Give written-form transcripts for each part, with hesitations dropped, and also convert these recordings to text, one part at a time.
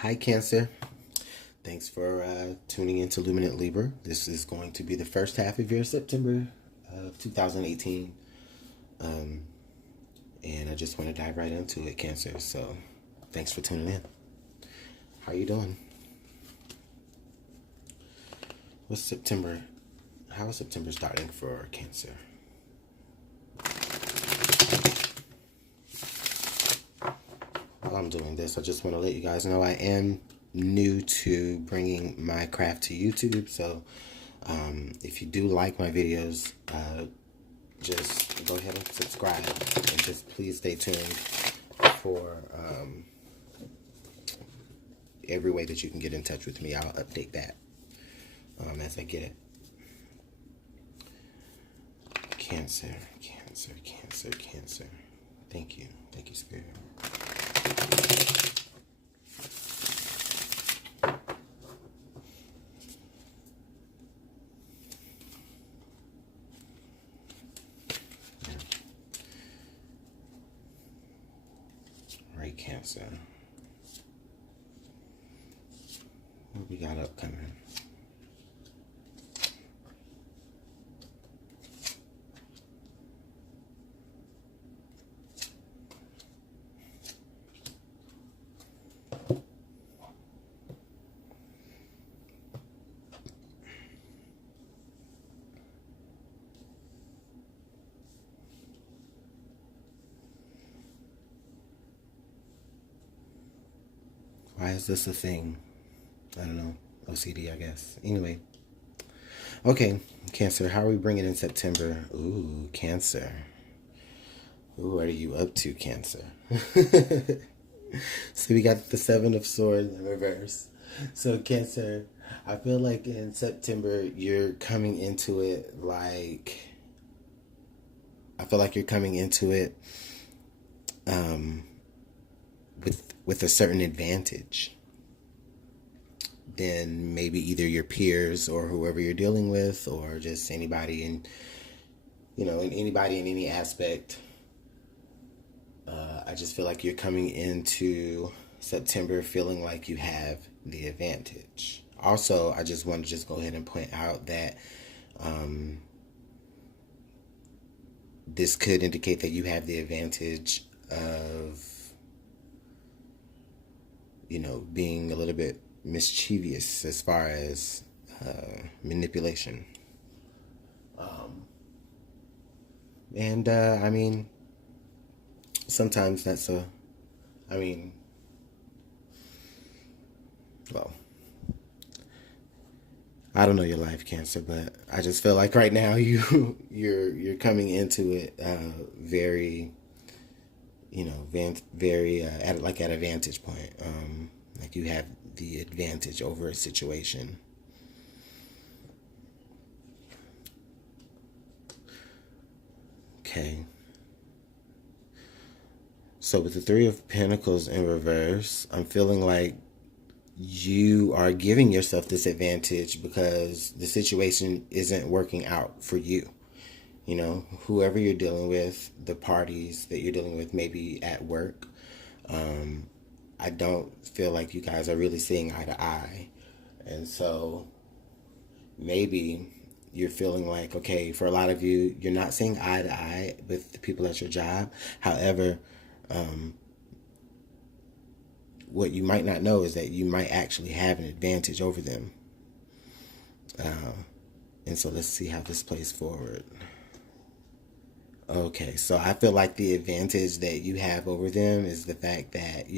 Hi, Cancer. Thanks for tuning into Luminant Libra. This is going to be the first half of your September of 2018. And I just want to dive right into it, Cancer. So thanks for tuning in. How are you doing? What's September? How is September starting for Cancer? While I'm doing this, I just want to let you guys know I am new to bringing my craft to YouTube. So if you do like my videos, just go ahead and subscribe, and just please stay tuned for every way that you can get in touch with me. I'll update that as I get it. Cancer, Cancer, Cancer, Cancer. Thank you, Spirit. Right, Cancer. What we got upcoming? Why is this a thing? I don't know. OCD, I guess. Anyway. Okay, Cancer, how are we bringing in September? Ooh, Cancer. Ooh, what are you up to, Cancer? So we got the Seven of Swords in reverse. So, Cancer, I feel like in September you're coming into it like... I feel like you're coming into it with a certain advantage than maybe either your peers or whoever you're dealing with, or just anybody in anybody in any aspect. I just feel like you're coming into September feeling like you have the advantage. Also, I just want to just go ahead and point out that this could indicate that you have the advantage of, being a little bit mischievous as far as manipulation. And I mean, sometimes that's well, I don't know your life, Cancer, but I just feel like right now you're coming into it very, very at a vantage point. Like you have the advantage over a situation. Okay. So with the Three of Pentacles in reverse, I'm feeling like you are giving yourself this advantage because the situation isn't working out for you. Whoever you're dealing with, the parties that you're dealing with, maybe at work, I don't feel like you guys are really seeing eye to eye. And so maybe you're feeling like, okay, for a lot of you, you're not seeing eye to eye with the people at your job. However, what you might not know is that you might actually have an advantage over them. And so let's see how this plays forward. Okay, so I feel like the advantage that you have over them is the fact that,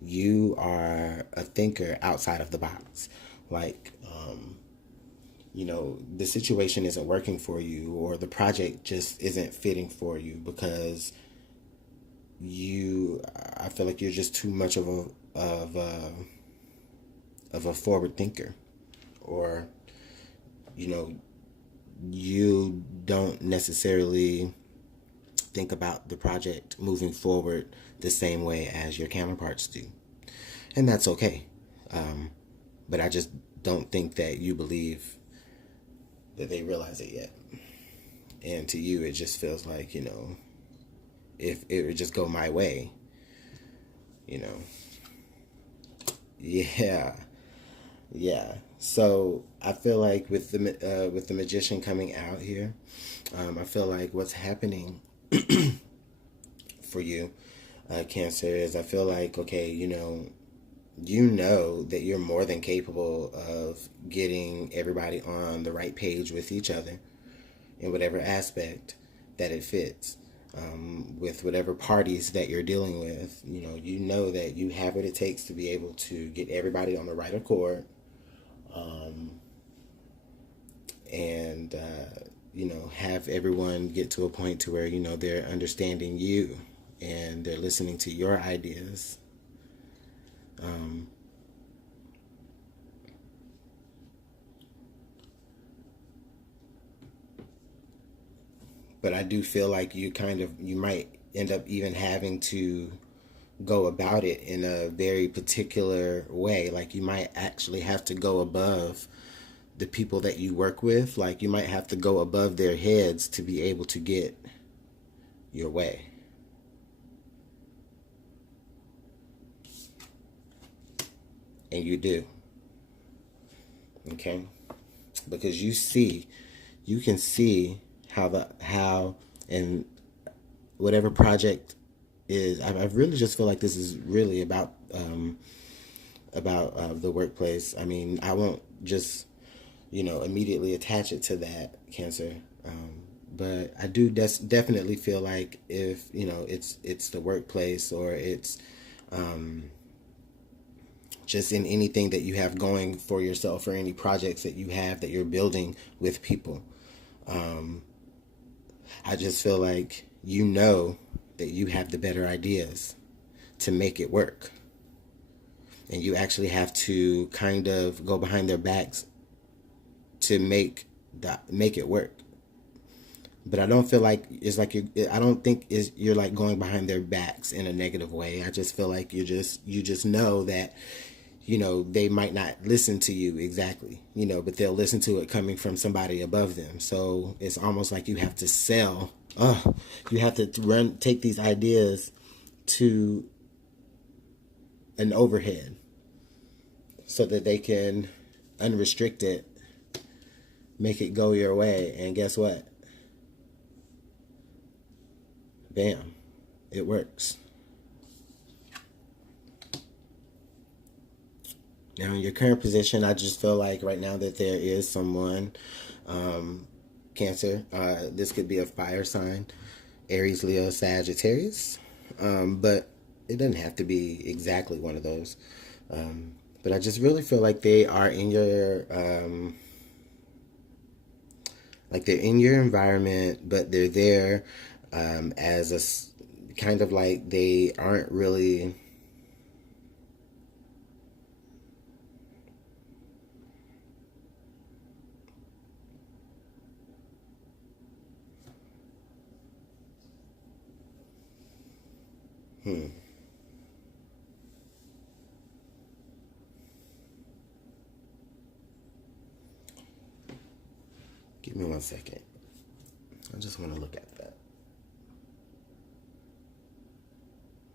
you are a thinker outside of the box. Like, the situation isn't working for you, or the project just isn't fitting for you because I feel like you're just too much of a forward thinker, or you don't necessarily think about the project moving forward the same way as your counterparts do, and that's okay. But I just don't think that you believe that they realize it yet, and to you it just feels like, if it would just go my way, you know. Yeah, yeah. So I feel like with the magician coming out here, I feel like what's happening for you, Cancer, is I feel like, okay, you know that you're more than capable of getting everybody on the right page with each other in whatever aspect that it fits. With whatever parties that you're dealing with, you know that you have what it takes to be able to get everybody on the right accord, and have everyone get to a point to where they're understanding you and they're listening to your ideas. Um, but I do feel like you might end up even having to go about it in a very particular way. Like you might actually have to go above the people that you work with. Like you might have to go above their heads to be able to get your way. And you do. Okay? Because you can see how and whatever project is. I really just feel like this is really about the workplace. I mean, I won't just immediately attach it to that, Cancer. But I do definitely feel like if it's the workplace, or it's just in anything that you have going for yourself, or any projects that you have that you're building with people. I just feel like that you have the better ideas to make it work. And you actually have to kind of go behind their backs to make it work. But I don't feel like it's like I don't think you're like going behind their backs in a negative way. I just feel like you just know that they might not listen to you exactly, but they'll listen to it coming from somebody above them. So it's almost like you have to sell. You have to take these ideas to an overhead so that they can unrestrict it, make it go your way, and guess what? Bam, it works. Now, in your current position, I just feel like right now that there is someone, Cancer. This could be a fire sign, Aries, Leo, Sagittarius, but it doesn't have to be exactly one of those. But I just really feel like they are in your, like they're in your environment, but they're there as a kind of like they aren't really. Hmm. Give me 1 second. I just want to look at that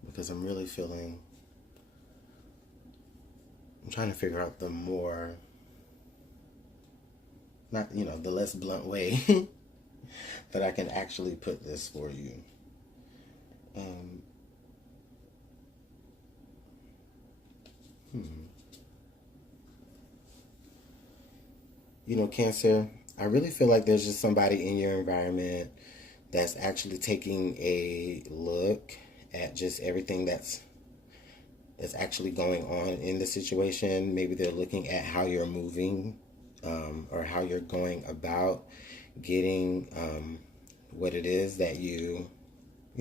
because I'm really feeling. I'm trying to figure out the more, not the less blunt way that I can actually put this for you. Um, hmm. Cancer, I really feel like there's just somebody in your environment that's actually taking a look at just everything that's actually going on in the situation. Maybe they're looking at how you're moving, or how you're going about getting what it is that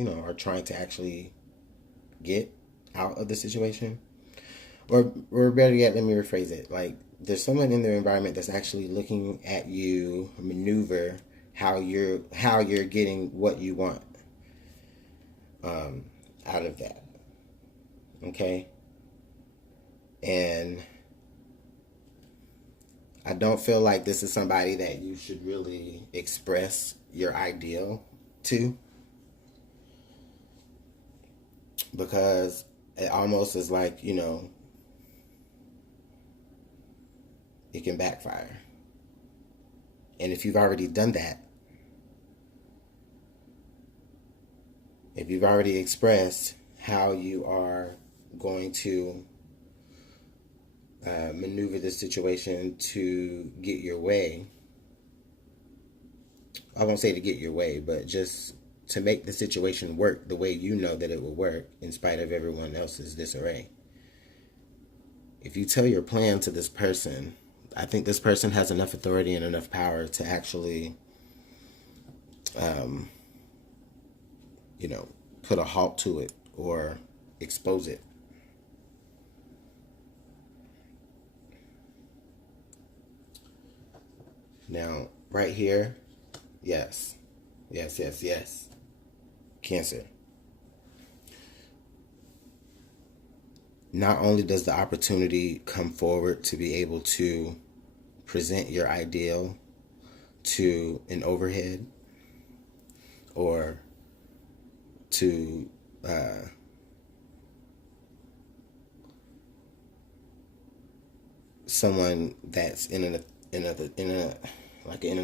are trying to actually get out of the situation. Or better yet, let me rephrase it. Like there's someone in their environment that's actually looking at you maneuver how you're getting what you want um, out of that. Okay, and I don't feel like this is somebody that you should really express your ideal to, because it almost is like it can backfire. And if you've already done that, if you've already expressed how you are going to maneuver the situation to get your way, I won't say to get your way, but just to make the situation work the way you know that it will work in spite of everyone else's disarray. If you tell your plan to this person, I think this person has enough authority and enough power to actually, um, put a halt to it or expose it. Now, right here, yes, yes, yes, yes. Cancer. Not only does the opportunity come forward to be able to present your ideal to an overhead or to someone that's in an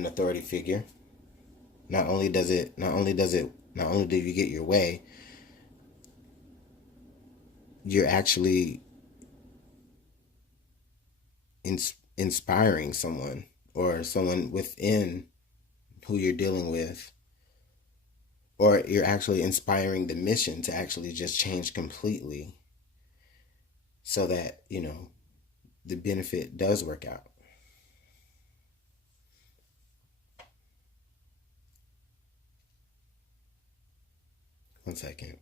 authority figure. Not only do you get your way, you're actually inspiring someone or someone within who you're dealing with, or you're actually inspiring the mission to actually just change completely so that, the benefit does work out. One second.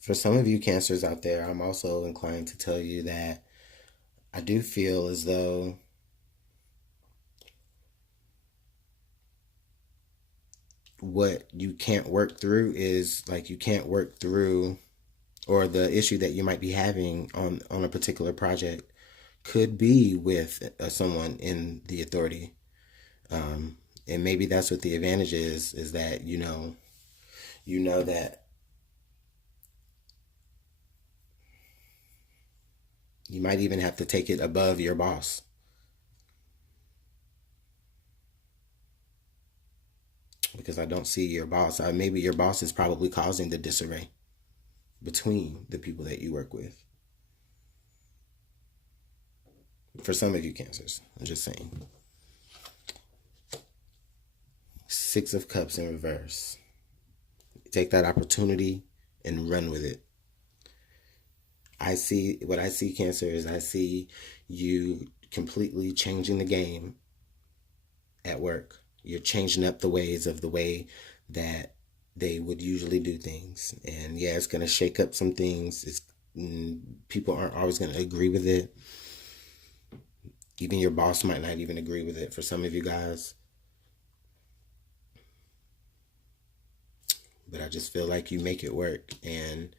For some of you cancers out there, I'm also inclined to tell you that I do feel as though what you can't work through is like you can't work through, or the issue that you might be having on a particular project could be with someone in the authority. And maybe that's what the advantage is that you know that you might even have to take it above your boss, because I don't see your boss. Maybe your boss is probably causing the disarray between the people that you work with. For some of you cancers, I'm just saying. Six of Cups in reverse. Take that opportunity and run with it. I see Cancer is I see you completely changing the game at work. You're changing up the ways of the way that they would usually do things. And yeah, it's going to shake up some things. People aren't always going to agree with it. Even your boss might not even agree with it for some of you guys. But I just feel like you make it work. And,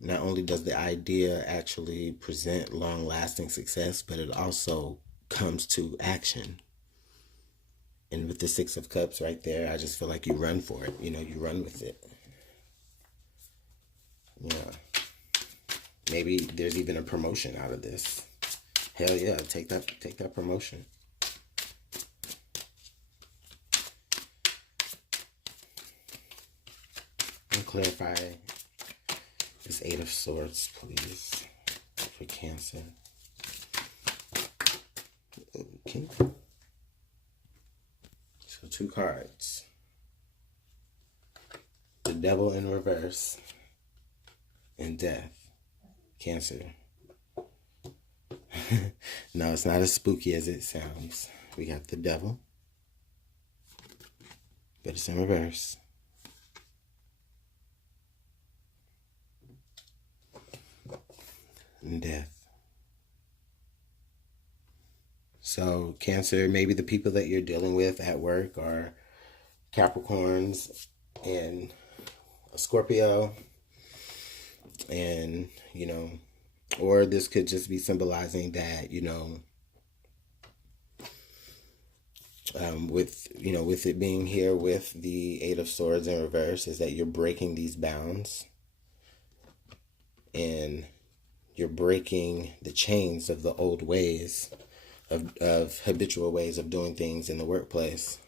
not only does the idea actually present long-lasting success, but it also comes to action. And with the Six of Cups right there, I just feel like you run for it. You run with it. Yeah. Maybe there's even a promotion out of this. Hell yeah, take that promotion. And clarify this Eight of Swords, please, for Cancer. Okay. So 2 cards. The Devil in reverse and Death. Cancer. No, it's not as spooky as it sounds. We got the Devil, but it's in reverse. And Death. So Cancer, maybe the people that you're dealing with at work are Capricorns and a Scorpio, and Or this could just be symbolizing that, with it being here with the Eight of Swords in reverse, is that you're breaking these bounds and you're breaking the chains of the old ways of habitual ways of doing things in the workplace.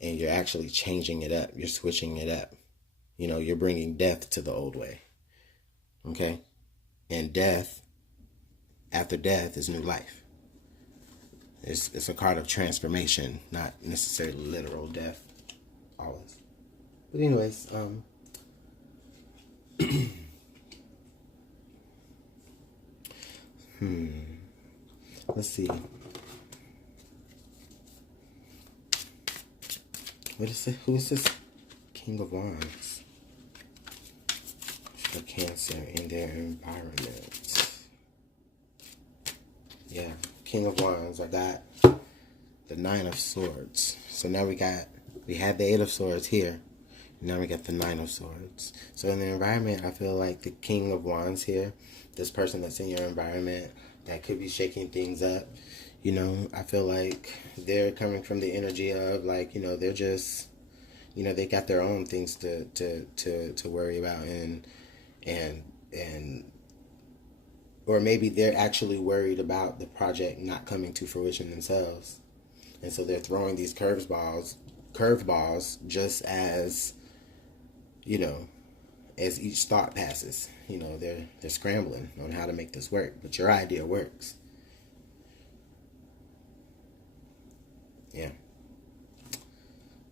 And you're actually changing it up. You're switching it up. You're bringing death to the old way. Okay? And death, after death, is new life. It's a card of transformation, not necessarily literal death, always. But anyways, let's see. What is it? Who is this? King of Wands. For Cancer in their environment. Yeah, King of Wands. I got the Nine of Swords. So now we had the Eight of Swords here. Now we got the Nine of Swords. So in the environment, I feel like the King of Wands here, this person that's in your environment that could be shaking things up, I feel like they're coming from the energy of like, they're just, they got their own things to worry about and or maybe they're actually worried about the project not coming to fruition themselves. And so they're throwing these curveballs just as, as each thought passes. They're scrambling on how to make this work, but your idea works. Yeah.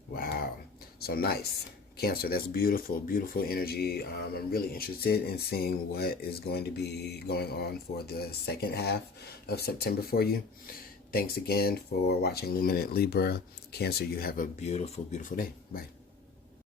Wow. So nice. Cancer, that's beautiful, beautiful energy. I'm really interested in seeing what is going to be going on for the second half of September for you. Thanks again for watching Luminant Libra. Cancer, you have a beautiful, beautiful day. Bye.